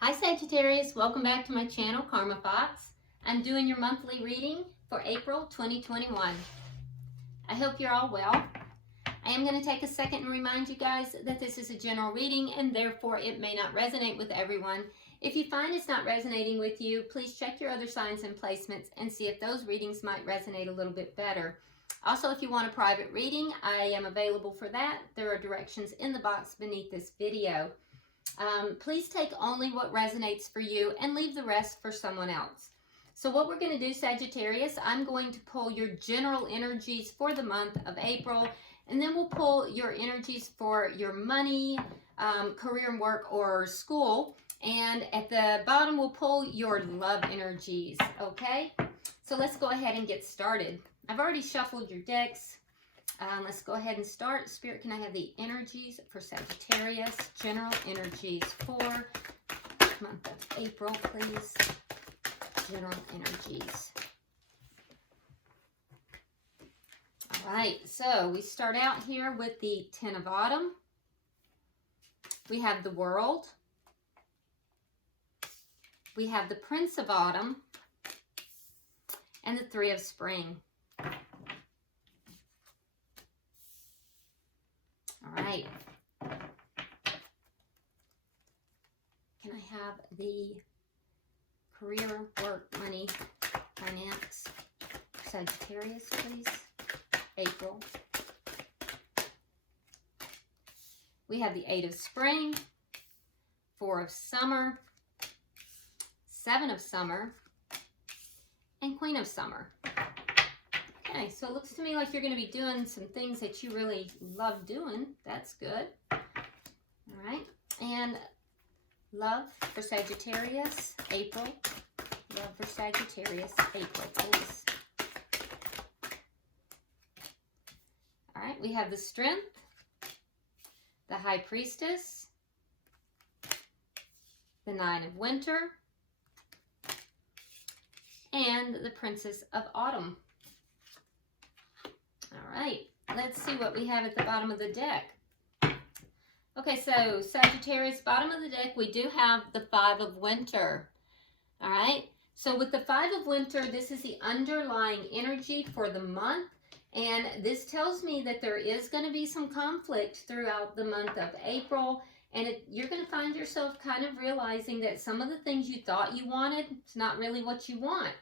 Hi Sagittarius, welcome back to my channel, Karma Fox. I'm doing your monthly reading for April 2021. I hope you're all well. I am going to take a second and remind you guys that this is a general reading and therefore it may not resonate with everyone. If you find it's not resonating with you, please check your other signs and placements and see if those readings might resonate a little bit better. Also, if you want a private reading, I am available for that. There are directions in the box beneath this video. Please take only what resonates for you and leave the rest for someone else. So what we're going to do, Sagittarius, I'm going to pull your general energies for the month of April, and then we'll pull your energies for your money, career and work, or school. And at the bottom, we'll pull your love energies, okay? So let's go ahead and get started. I've already shuffled your decks. Let's go ahead and start. Spirit, can I have the energies for Sagittarius? General energies for month of April, please. General energies. All right, so we start out here with the Ten of Autumn. We have the World. We have the Prince of Autumn. And the Three of Spring. All right. Can I have the career, work, money, finance, Sagittarius, please? April. We have the Eight of Spring, Four of Summer, Seven of Summer, and Queen of Summer. Okay, so it looks to me like you're going to be doing some things that you really love doing. That's good. All right. And love for Sagittarius, April. Love for Sagittarius, April, please. All right, we have the Strength, the High Priestess, the Nine of Winter, and the Princess of Autumn. All right, let's see what we have at the bottom of the deck. Okay, so Sagittarius, bottom of the deck, we do have the Five of Winter. All right, so with the Five of Winter, this is the underlying energy for the month. And this tells me that there is going to be some conflict throughout the month of April. And you're going to find yourself kind of realizing that some of the things you thought you wanted, it's not really what you want.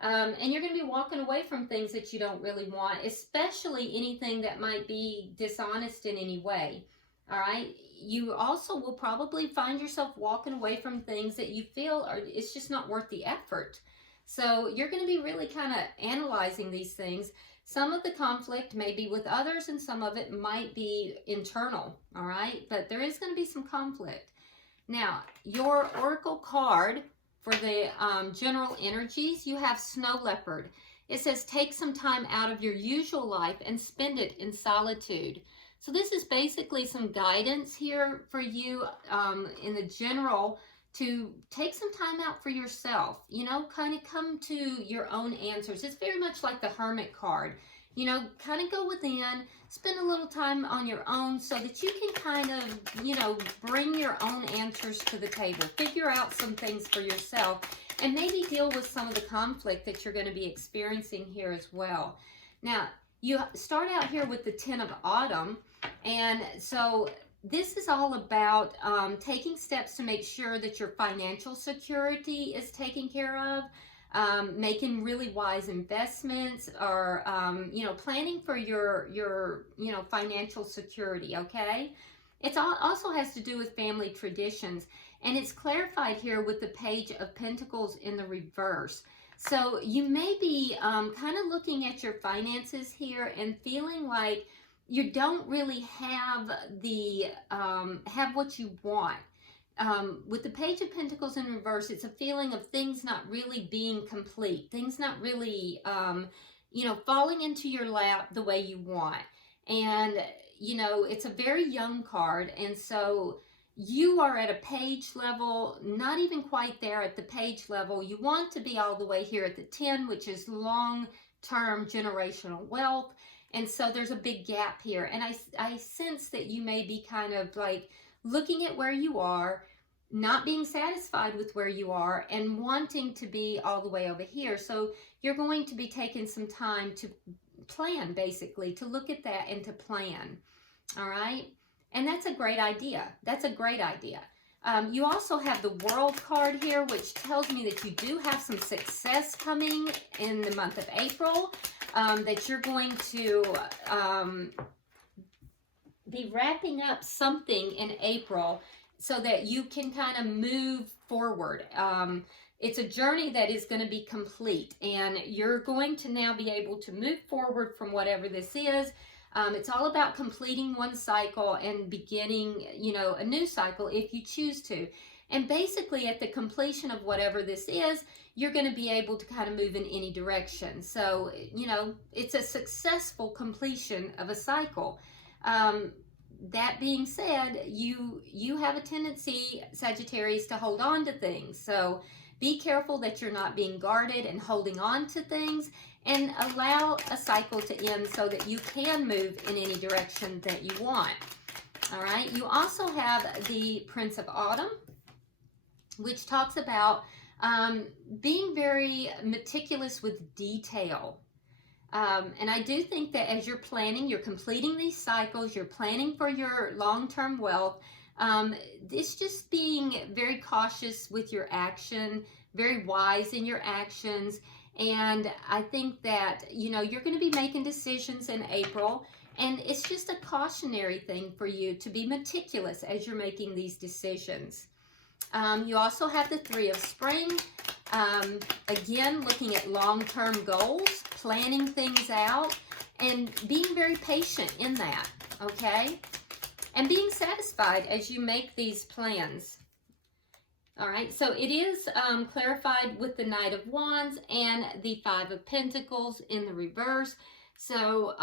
And you're going to be walking away from things that you don't really want, especially anything that might be dishonest in any way. All right. You also will probably find yourself walking away from things that you feel it's just not worth the effort. So you're going to be really kind of analyzing these things. Some of the conflict may be with others and some of it might be internal. All right. But there is going to be some conflict. Now, your oracle card for the general energies, you have Snow Leopard. It says, take some time out of your usual life and spend it in solitude. So this is basically some guidance here for you in the general to take some time out for yourself, you know, kind of come to your own answers. It's very much like the Hermit card. You know, kind of go within, spend a little time on your own so that you can kind of, you know, bring your own answers to the table. Figure out some things for yourself and maybe deal with some of the conflict that you're going to be experiencing here as well. Now, you start out here with the Ten of Autumn, and so this is all about taking steps to make sure that your financial security is taken care of. Making really wise investments, or you know, planning for your you know, financial security. Okay, it also has to do with family traditions, and it's clarified here with the Page of Pentacles in the reverse. So you may be kind of looking at your finances here and feeling like you don't really have the have what you want. With the Page of Pentacles in reverse, it's a feeling of things not really being complete, things not really, you know, falling into your lap the way you want. And, you know, it's a very young card. And so you are at a page level, not even quite there at the page level. You want to be all the way here at the 10, which is long-term generational wealth. And so there's a big gap here. And I sense that you may be kind of like looking at where you are, not being satisfied with where you are and wanting to be all the way over here. So you're going to be taking some time to plan, basically, to look at that and to plan. All right. And that's a great idea. That's a great idea. You also have the World card here, which tells me that you do have some success coming in the month of April, that you're going to be wrapping up something in April so that you can kind of move forward. It's a journey that is going to be complete, and you're going to now be able to move forward from whatever this is. It's all about completing one cycle and beginning, you know, a new cycle if you choose to. And basically at the completion of whatever this is, you're going to be able to kind of move in any direction. So, you know, it's a successful completion of a cycle. That being said, you have a tendency, Sagittarius, to hold on to things. So be careful that you're not being guarded and holding on to things, and allow a cycle to end so that you can move in any direction that you want. All right. You also have the Prince of Autumn, which talks about being very meticulous with detail. And I do think that as you're planning, you're completing these cycles, you're planning for your long-term wealth, it's just being very cautious with your action, very wise in your actions. And I think that, you know, you're going to be making decisions in April, and it's just a cautionary thing for you to be meticulous as you're making these decisions. You also have the Three of Spring. Again, looking at long-term goals, planning things out, and being very patient in that, okay? And being satisfied as you make these plans. All right, so it is clarified with the Knight of Wands and the Five of Pentacles in the reverse. So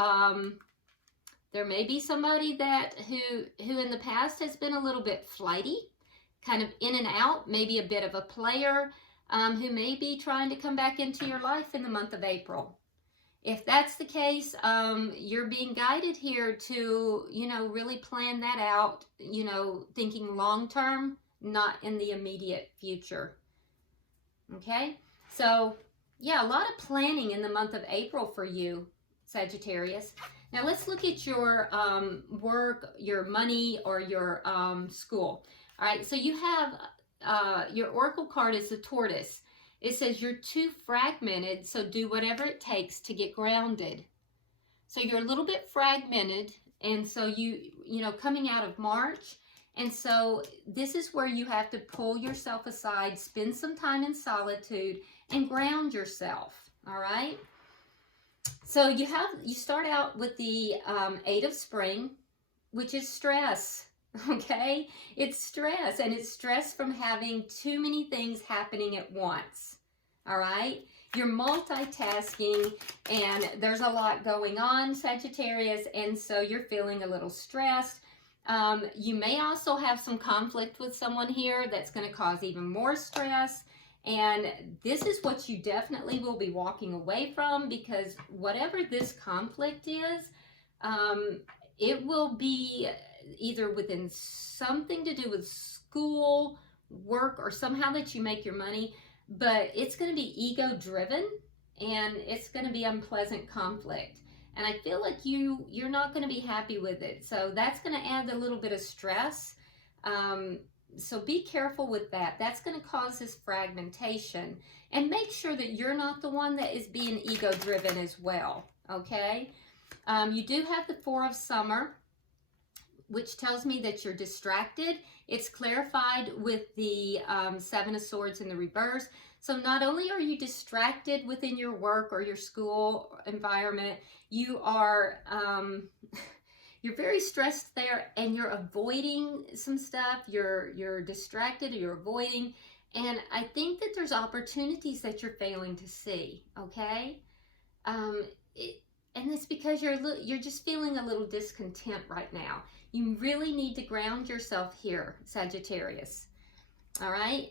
there may be somebody that who in the past has been a little bit flighty, kind of in and out, maybe a bit of a player, who may be trying to come back into your life in the month of April. If that's the case, you're being guided here to, you know, really plan that out, you know, thinking long term, not in the immediate future. Okay, so yeah, a lot of planning in the month of April for you, Sagittarius. Now let's look at your work, your money, or your school. All right, so you have your oracle card is the Tortoise. It says you're too fragmented, so do whatever it takes to get grounded. So you're a little bit fragmented, and so you know, coming out of March, and so this is where you have to pull yourself aside, spend some time in solitude, and ground yourself. All right. So you start out with the Eight of Spring, which is stress. Okay, it's stress, and it's stress from having too many things happening at once. All right, you're multitasking, and there's a lot going on, Sagittarius, and so you're feeling a little stressed. You may also have some conflict with someone here that's going to cause even more stress, and this is what you definitely will be walking away from, because whatever this conflict is, it will be either within something to do with school, work, or somehow that you make your money, but it's going to be ego driven, and it's going to be unpleasant conflict. And I feel like you're not going to be happy with it. So that's going to add a little bit of stress. So be careful with that. That's going to cause this fragmentation. And make sure that you're not the one that is being ego driven as well. Okay? You do have the Four of Summer, which tells me that you're distracted. It's clarified with the Seven of Swords in the reverse. So not only are you distracted within your work or your school environment, you are you're very stressed there, and you're avoiding some stuff. You're distracted, or you're avoiding, and I think that there's opportunities that you're failing to see. Okay, and it's because you're just feeling a little discontent right now. You really need to ground yourself here, Sagittarius. All right.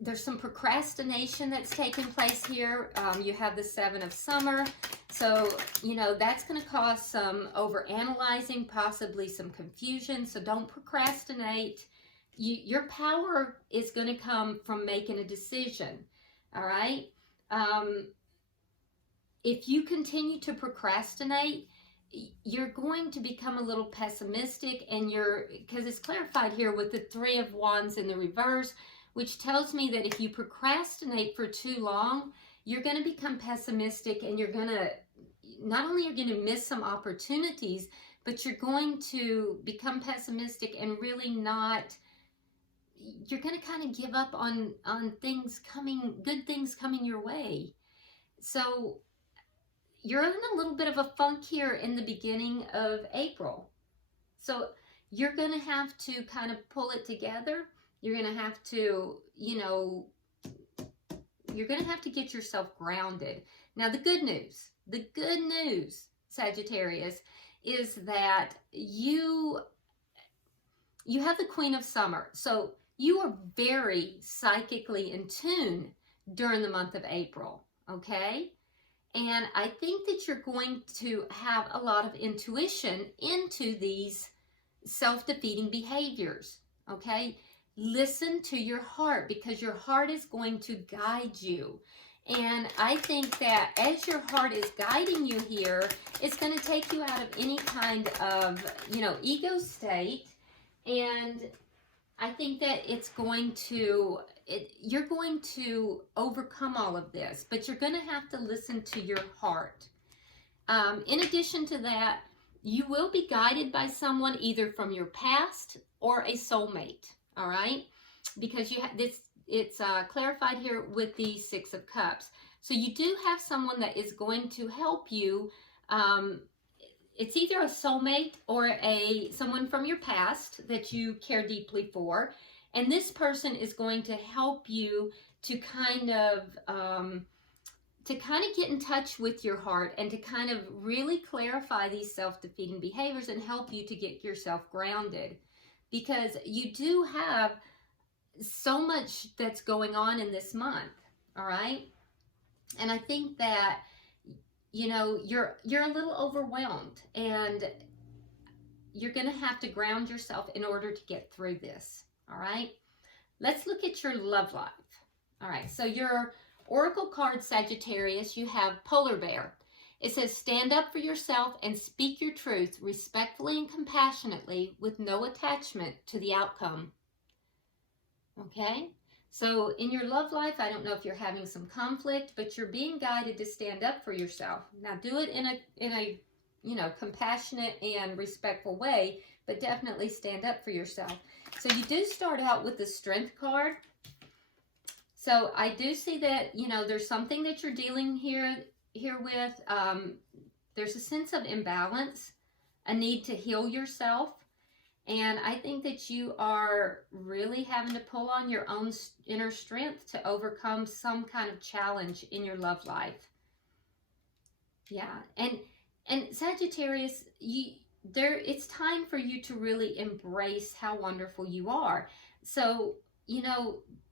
There's some procrastination that's taking place here. You have the Seven of Summer. So, you know, that's going to cause some overanalyzing, possibly some confusion. So don't procrastinate. your power is going to come from making a decision. All right. If you continue to procrastinate, you're going to become a little pessimistic, and because it's clarified here with the Three of Wands in the reverse, which tells me that if you procrastinate for too long, you're going to become pessimistic, and you're going to, not only you're going to miss some opportunities, but you're going to become pessimistic and really not, you're going to kind of give up on things coming, good things coming your way. So you're in a little bit of a funk here in the beginning of April. So you're going to have to kind of pull it together. You're going to have to, you're going to have to get yourself grounded. Now, the good news, Sagittarius, is that you have the Queen of Summer. So you are very psychically in tune during the month of April, okay? And I think that you're going to have a lot of intuition into these self-defeating behaviors, okay? Listen to your heart, because your heart is going to guide you. And I think that as your heart is guiding you here, it's going to take you out of any kind of, ego state. And I think that it's going to, you're going to overcome all of this, but you're going to have to listen to your heart. In addition to that, you will be guided by someone either from your past or a soulmate, all right? Because you have this, it's clarified here with the Six of Cups. So you do have someone that is going to help you. It's either a soulmate or someone from your past that you care deeply for. And this person is going to help you to kind of get in touch with your heart, and to kind of really clarify these self-defeating behaviors and help you to get yourself grounded. Because you do have so much that's going on in this month, all right? And I think that, you're a little overwhelmed, and you're going to have to ground yourself in order to get through this, all right? Let's look at your love life. All right, so your oracle card, Sagittarius, you have Polar Bear. It says, stand up for yourself and speak your truth respectfully and compassionately with no attachment to the outcome. Okay? So in your love life, I don't know if you're having some conflict, but you're being guided to stand up for yourself. Now, do it in a compassionate and respectful way, but definitely stand up for yourself. So you do start out with the Strength card. So I do see that, there's something that you're dealing here with. There's a sense of imbalance, a need to heal yourself. And I think that you are really having to pull on your own inner strength to overcome some kind of challenge in your love life. Yeah. And Sagittarius, it's time for you to really embrace how wonderful you are. So,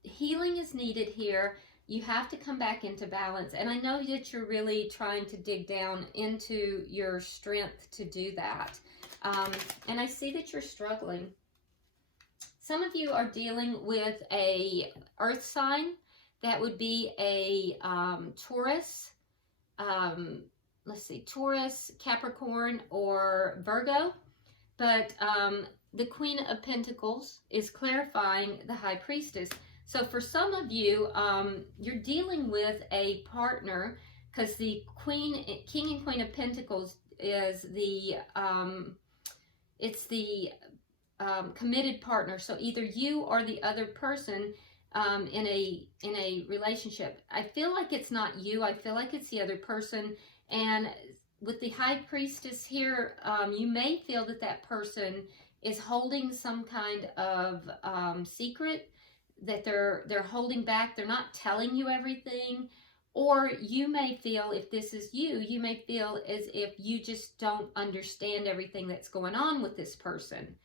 healing is needed here. You have to come back into balance. And I know that you're really trying to dig down into your strength to do that. And I see that you're struggling. Some of you are dealing with a earth sign. That would be a Taurus. Let's see, Taurus, Capricorn, or Virgo. But the Queen of Pentacles is clarifying the High Priestess. So for some of you, you're dealing with a partner, because the King and Queen of Pentacles is the committed partner. So either you or the other person in a relationship. I feel like it's not you. I feel like it's the other person. And with the High Priestess here, you may feel that person is holding some kind of secret that they're holding back. They're not telling you everything. Or you may feel, if this is you may feel as if you just don't understand everything that's going on with this person.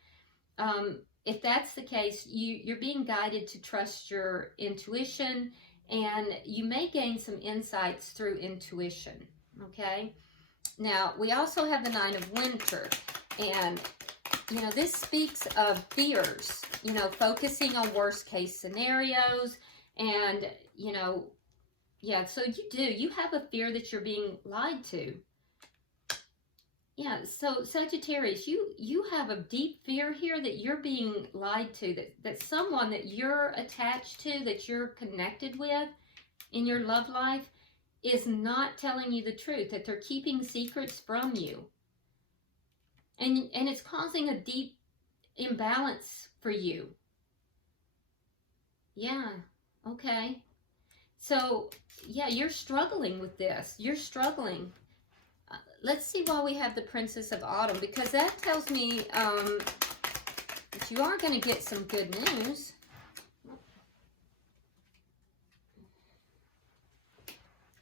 If that's the case, you're being guided to trust your intuition, and you may gain some insights through intuition, okay? Now, we also have the Nine of Winter, and you know, this speaks of fears, you know, focusing on worst case scenarios. And, you know, yeah, so you have a fear that you're being lied to. Yeah, so Sagittarius, you have a deep fear here that you're being lied to, that someone that you're attached to, that you're connected with in your love life is not telling you the truth, that they're keeping secrets from you. And it's causing a deep imbalance for you. Yeah, okay. So, yeah, you're struggling with this. You're struggling. Let's see why we have the Princess of Autumn, because that tells me that you are going to get some good news.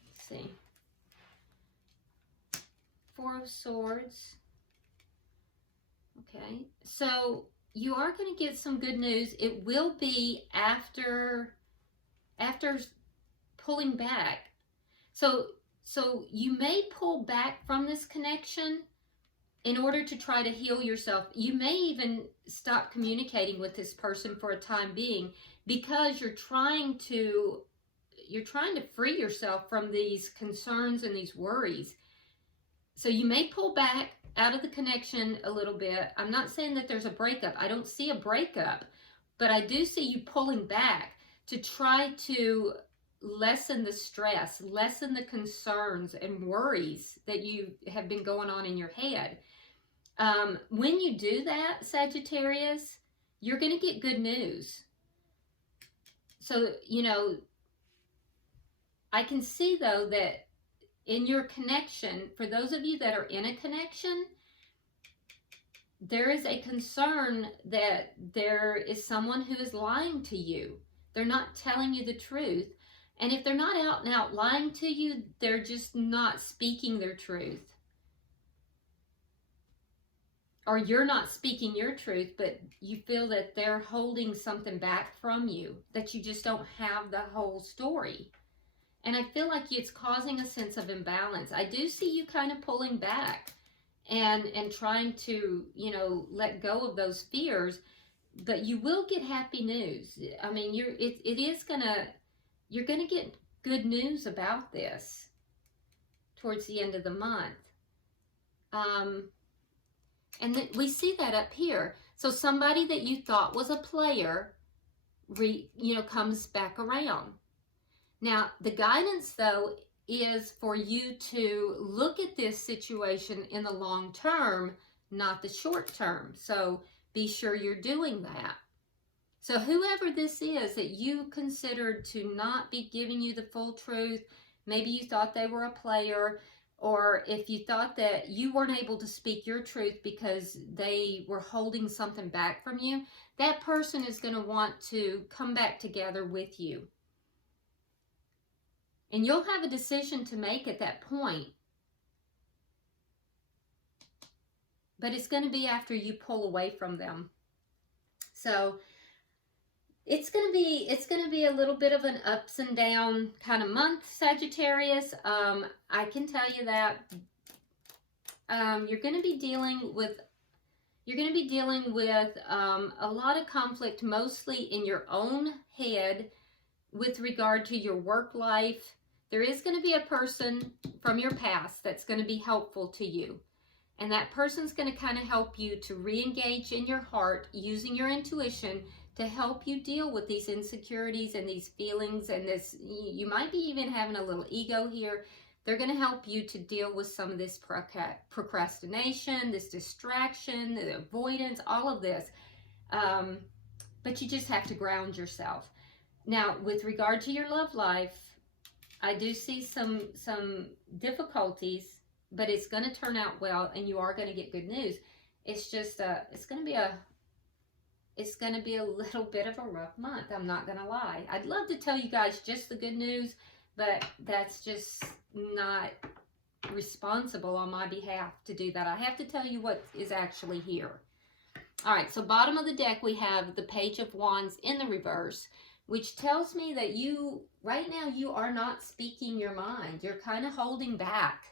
Let's see. Four of Swords. Okay, so you are going to get some good news. It will be after pulling back. So you may pull back from this connection in order to try to heal yourself. You may even stop communicating with this person for a time being, because you're trying to free yourself from these concerns and these worries. So you may pull back out of the connection a little bit. I'm not saying that there's a breakup. I don't see a breakup, but I do see you pulling back to try to lessen the stress, lessen the concerns and worries that you have been going on in your head. When you do that, Sagittarius, you're going to get good news. So, you know, I can see, though, that in your connection, for those of you that are in a connection, there is a concern that there is someone who is lying to you. They're not telling you the truth. And if they're not out and out lying to you, they're just not speaking their truth. Or you're not speaking your truth, but you feel that they're holding something back from you, that you just don't have the whole story. And I feel like it's causing a sense of imbalance. I do see you kind of pulling back and trying to, you know, let go of those fears, but you will get happy news. I mean, you're going to get good news about this towards the end of the month. And we see that up here. So somebody that you thought was a player, comes back around. Now, the guidance, though, is for you to look at this situation in the long term, not the short term. So be sure you're doing that. So whoever this is that you considered to not be giving you the full truth, maybe you thought they were a player, or if you thought that you weren't able to speak your truth because they were holding something back from you, that person is going to want to come back together with you. And you'll have a decision to make at that point. But it's going to be after you pull away from them. So it's going to be a little bit of an ups and down kind of month, Sagittarius. I can tell you that you're going to be dealing with a lot of conflict, mostly in your own head with regard to your work life. There is going to be a person from your past that's going to be helpful to you. And that person's going to kind of help you to re-engage in your heart using your intuition to help you deal with these insecurities and these feelings and this. You might be even having a little ego here. They're going to help you to deal with some of this procrastination, this distraction, the avoidance, all of this. But you just have to ground yourself. Now, with regard to your love life, I do see some difficulties, but it's going to turn out well, and you are going to get good news. It's just it's going to be a little bit of a rough month. I'm not going to lie. I'd love to tell you guys just the good news, but that's just not responsible on my behalf to do that. I have to tell you what is actually here. All right, so bottom of the deck, we have the Page of Wands in the reverse, which tells me that right now, you are not speaking your mind. You're kind of holding back.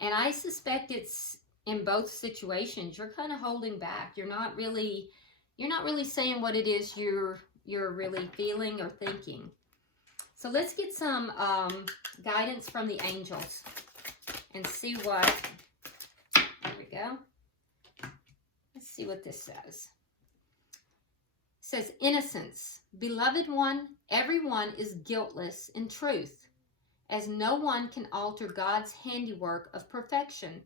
And I suspect it's in both situations, you're kind of holding back. You're not really saying what it is you're really feeling or thinking. So let's get some guidance from the angels and see what, there we go. Let's see what this says. It says, innocence. Beloved one, everyone is guiltless in truth, as no one can alter God's handiwork of perfection.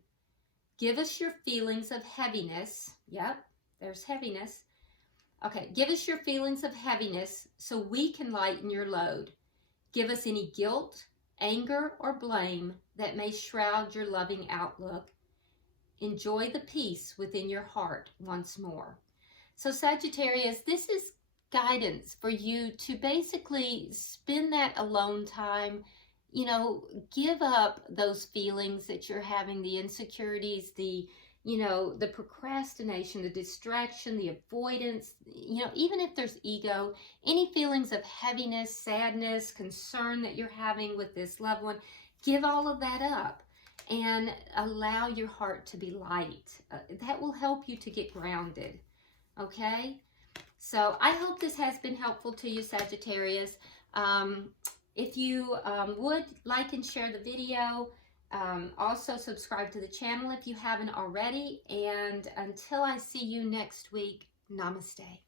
Give us your feelings of heaviness. Yep, there's heaviness. Okay, give us your feelings of heaviness so we can lighten your load. Give us any guilt, anger, or blame that may shroud your loving outlook. Enjoy the peace within your heart once more. So Sagittarius, this is guidance for you to basically spend that alone time, you know, give up those feelings that you're having, the insecurities, the, you know, the procrastination, the distraction, the avoidance, you know, even if there's ego, any feelings of heaviness, sadness, concern that you're having with this loved one, give all of that up and allow your heart to be light. That will help you to get grounded, okay? So I hope this has been helpful to you, Sagittarius. If you would like and share the video, also subscribe to the channel if you haven't already. And until I see you next week, namaste.